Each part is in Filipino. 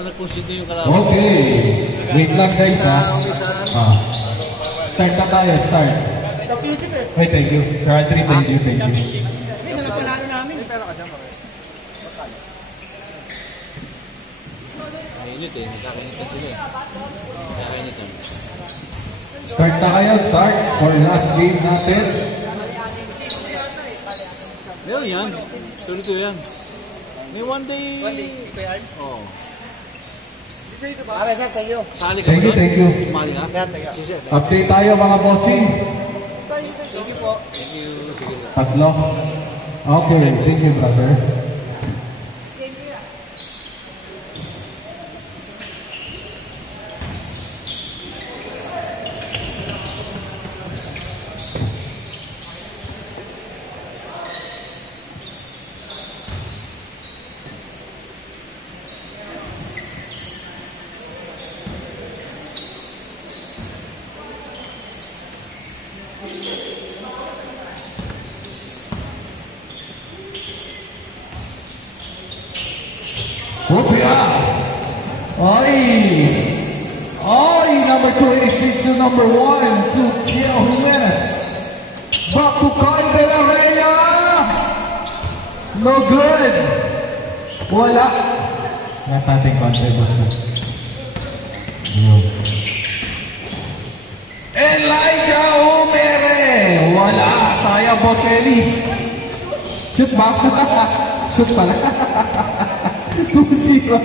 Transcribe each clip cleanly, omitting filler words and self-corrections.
Parang nag-consider yung kalaban. Okay. Wait lang guys ha. Start na tayo, start. Hey, thank you. Sir Andrew, thank you. May nalapanalo namin. Kainit eh. Nagkakainitan sila eh. Nagkakainitan. Start na kayo, start for last game natin. Meron yan. Tuloy yan. May one day. Ito yan? Oo. Pare sir, thank you. Sali ka Thank you, doon? thank you. Sumali ka? Update tayo mga bossing. Thank you po. Thank you. Sige. Tatlo. Okay, thank you brother. Opia! Ay, number 26 to number 1 to Kiel Jimenez. Back to Kyle De La Rhea! No good! Wala. Natating contribute na. Elijah Umere! Wala. Sayang Boselli. Shoot ba? Shoot pala. 2-0.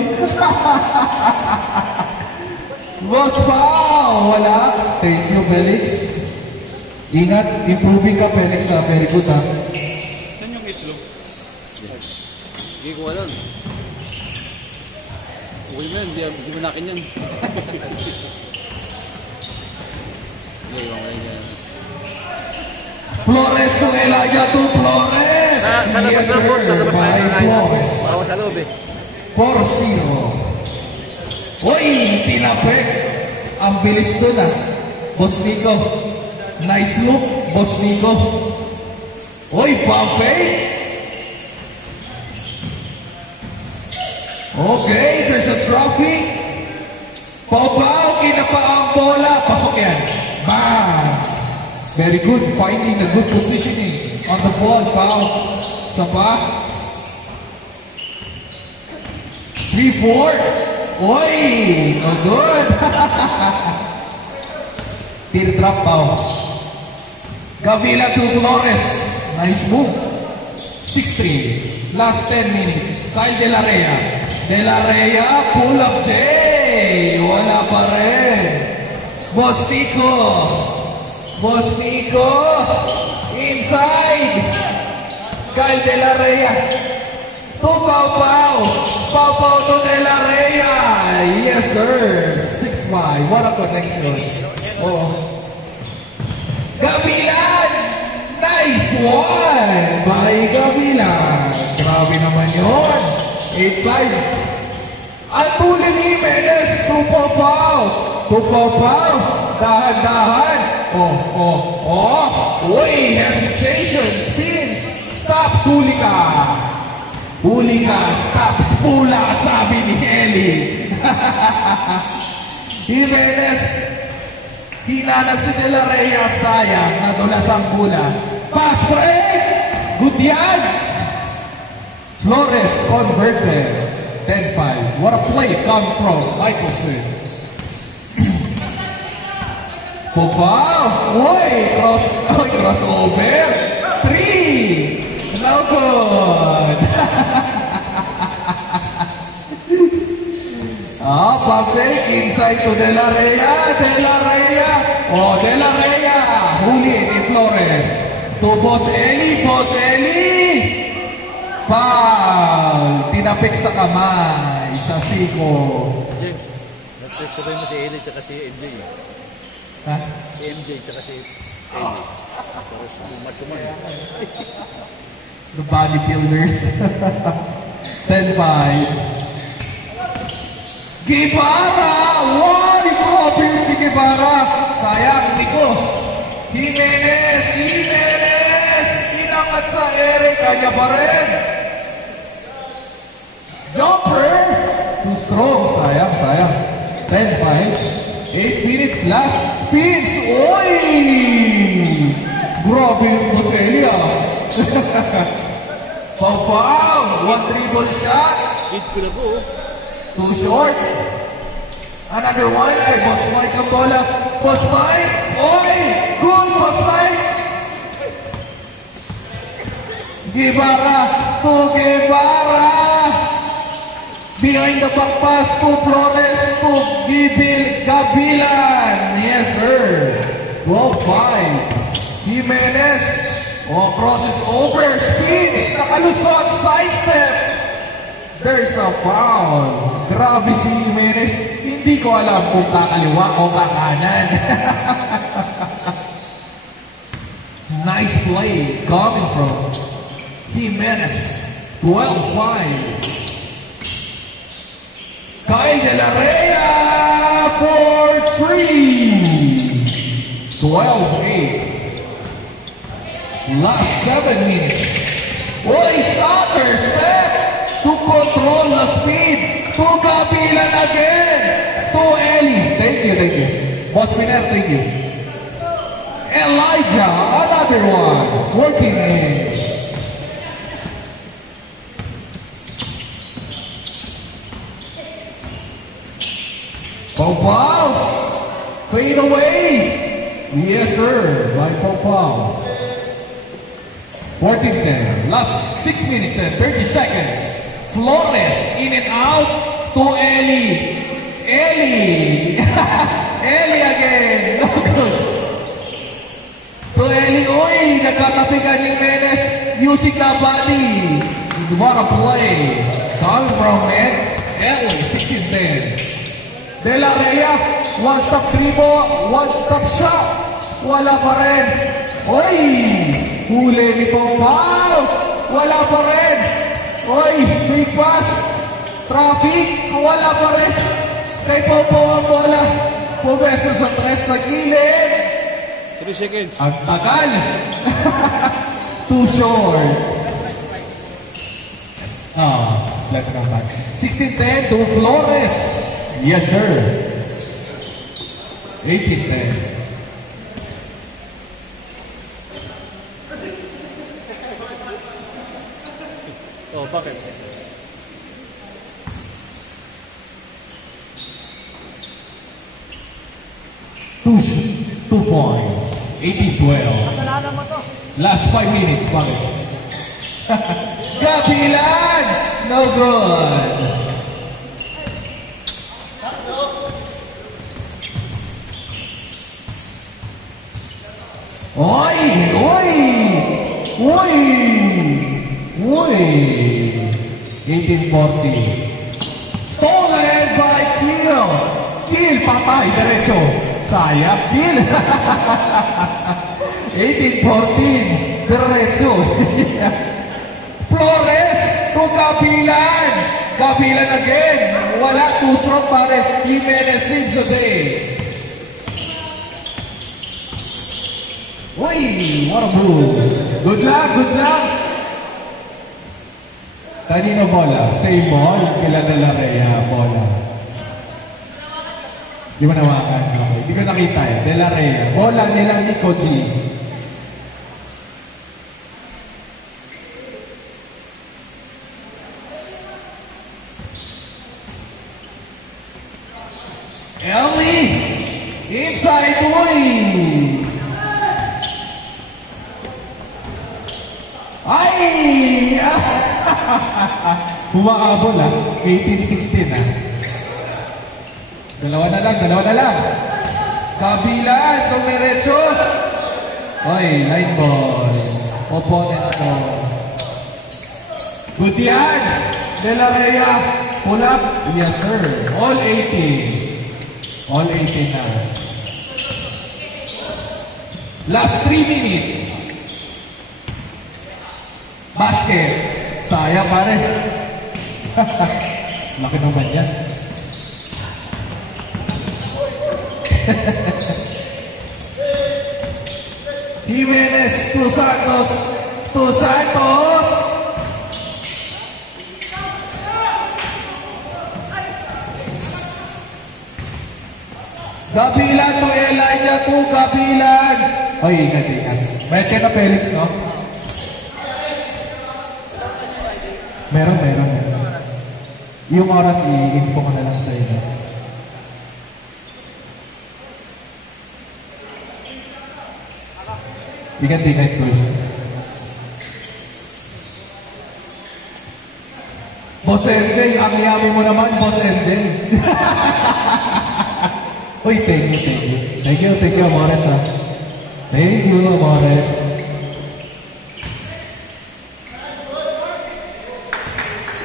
Boss Pao! Wala. Thank you, Felix. Ingat, improving ka, Felix. Very good, ha? Saan yung itlog? Hindi ko alam. Uwi mo yan, hindi mo nakin yan. Hindi, mamaya yan. Flores to Elijah to Flores! Sa labas na, boss. Sa labas na yung Flores. Bawa sa loob eh. 4-0. Uy, tinapik. Ang bilis doon, ha? Boss Nico. Nice look, Boss Nico. Uy, Buffet. Okay, there's a trophy. Pau-pau, kinapa ang bola. Pasok yan. Bang! Very good, finding a good positioning on the ball, Pau. Sapa. 3-4. Oy, no good. Teardrop, Pau. Gavila to Flores. Nice move. 6-3. Last 10 minutes. Kyle De La Rhea. De La Rhea, pull up J. Wala pa rin. Boss Nico. Boss Nico. Inside. Kyle De La Rhea. To Pau-Pau. Pau-Pau to De La Rhea. Yes, sir. 6-5. What a connection. Oh. Gavilan. Nice one. By Gavilan. Grabe naman yun. 8-5. Antulin Jimenez. To Pau-Pau. To Pau-Pau. Dahan-dahan. Uy, hesitation. Spins. Stops. Huli ka. Huli ka. Stops. Pula. Sabi ni Eli. Jimenez. Hinanap si De La Rhea. Sayang. Nadulas ang pula. Pass break. Good yan. Flores converted. 10-5. What a play come from Michelson. Pau-Pau. Uy, crossover. 3. No good. Perfect. Inside to De La Rhea. De La Rhea. De La Rhea. Huli ni Flores. To Boss Eli. Boss Eli. Foul. Tinapik sa kamay. Sa siko. James, nagsasabay mo si Eli tsaka si MJ. Ha? Si MJ tsaka si Eli. Tapos tumat-tuman. The bodybuilders. 10-5. Guevara! Wow! Ikaw, si Guevara! Sayang, Nico. Jimenez! Inangat sa ere. Kanya pa rin. Jumper! Too strong, sayang. 10-5. 8 minutes, last piece. Oy! Grabe yung Boselia. Pau-pau! 1 3-ball shot. Lead ko na po. Too short. Another one kay Boss Mike ang bola. Boss Mike! Oy! Good, Boss Mike! Guevara to Guevara! Behind the back pass to Flores to Gavilan. Yes, sir. 12-5. Jimenez. Oh, crosses over. Speeds. Nakalusot. Side step. There's a foul. Grabe si Jimenez. Hindi ko alam kung kakaliwa o kakanan. Nice play coming from Jimenez. 12-5. Kyle De La Reyna for 3. 12-8. Last 7 minutes. Oy, Sutter step to control the speed. To Gavilan again. To Eli. Thank you. Boss Piner, thank you. Elijah, another one. Working in. Pau-Pau. Fade away. Yes, sir. By Pau-Pau. 14-10. Last 6 minutes and 30 seconds. Flores in and out to Eli. Eli. Eli again. No good. To Eli. Oy, nagkakapigan ni Jimenez using the body. What a play. Coming from Eli. 16-10. De La Reyna, one-stop dribble, one-stop shot. Wala pa rin. Oy! Huli ni Pau-Pau. Wala pa rin. Oy! Big pass. Traffic. Wala pa rin. Kay Pau-Pau ang bola. Pumesto sa tres na gilid. 3 seconds. Ang tagal. Too short. Let's come back. 16-10 to Flores. Yes, sir. 18-10. Oh, bakit? Two points. 18-12. Kasalanan mo to. Last 5 minutes, bakit? Gavilan! No good. Oy! Oy! Oy! Oy! 18-40. Stolen by Kiel. Kiel, patay, derecho. Sayap, Kiel. 18-14. Derecho. Flores to Gavilan. Gavilan again. Wala, too strong pare. Jimenez saves the day. Uy, what a move. Good luck, good luck. Kanino bola? Same ball, kila De La Reyna bola. Di ba nawakan? Okay. Di ko nakita eh. De La Reyna. Bola nilang Nico G. Ellie! Inside wing! Ay! Humakabol 18-16 Dalawa na lang. Gavilan, tumiretso. Oy, line ball. Opponents ko. Good yan. De La Reyna, pull up. Yes, sir. All 18. All 18 na. Last 3 minutes. Basket. Sayang pare. Laki naman yan. Jimenez to Santos. Gabilan to Elijah to Gabilan. Oy, ingat. Bayad ka na Felix, no? Meron. Yung oras i-info ko na lang sa iyo. Ingat, Cruz. Boss NJ, ang yami mo naman, Boss NJ. Uy, thank you, Amores, ha. Thank you, Amores.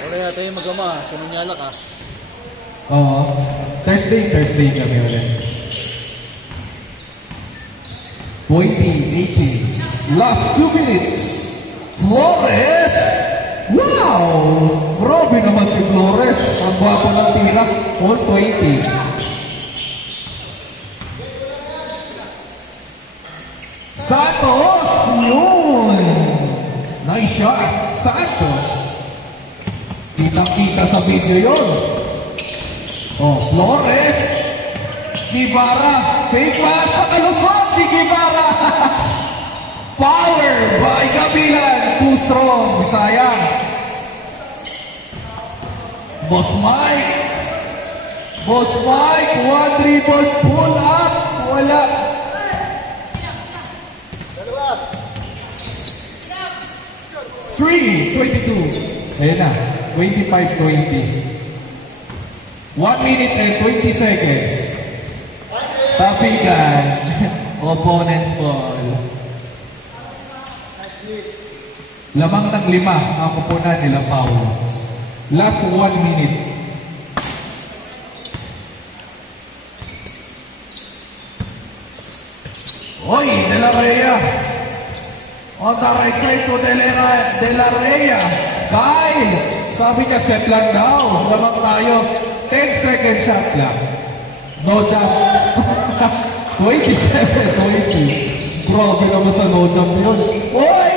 Wala yata yung magama. Sinunyala ka. Oo. Thursday kami ulit. 20-18. Last 2 minutes. Flores! Wow! Grabe naman si Flores. Ang gwapo ng tira. All 20. Santos! Yun! Nice shot. Santos. Kitang-kita sa video yun. Oh, Flores. Guevara. Fake pass sa kalusot si Guevara. Power by Gabilan. Too strong. Sayang. Boss Mike. One dribble. Pull up. Wala. 3-22. Ayan na. 25-20. 1 minute and 20 seconds. Tapigan. Opponent's ball. Lamang ng 5 ang kupunan nila, Paul. Last 1 minute. Oy, De La Rhea. On the right side to De La Rhea. Kyle. Sabi niya, set lang daw. Lamang tayo. 10 second shot lang. No jump. 27-20. Grabe naman sa no jump yun. Oy!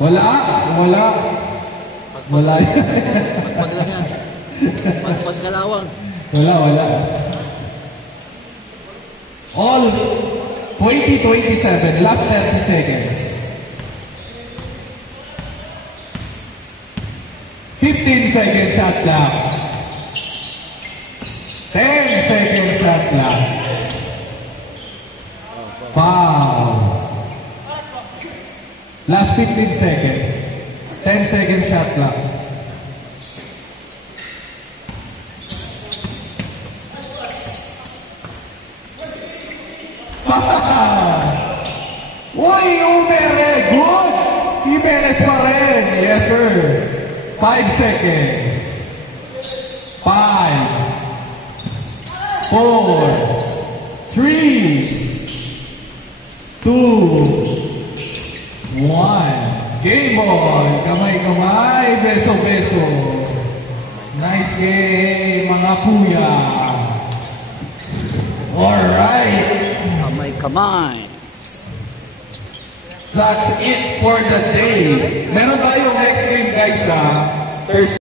Wala. Pagpag lang yan. Pagpaggalawang. Wala. All 20-27. Last 30 seconds. 15 second shot lang. 10 second shot lang. Foul. Last 15 seconds. 10 second shot lang. Uy, Umere! Good! Jimenez pa rin. Yes, sir. 5 seconds. 5, 4, 3, 2, 1. Game ball. Kamay-kamay. Beso-beso. Nice game, mga kuya. Alright. Kamay. That's it for the day. Meron tayong next game, guys, ha? Thursday.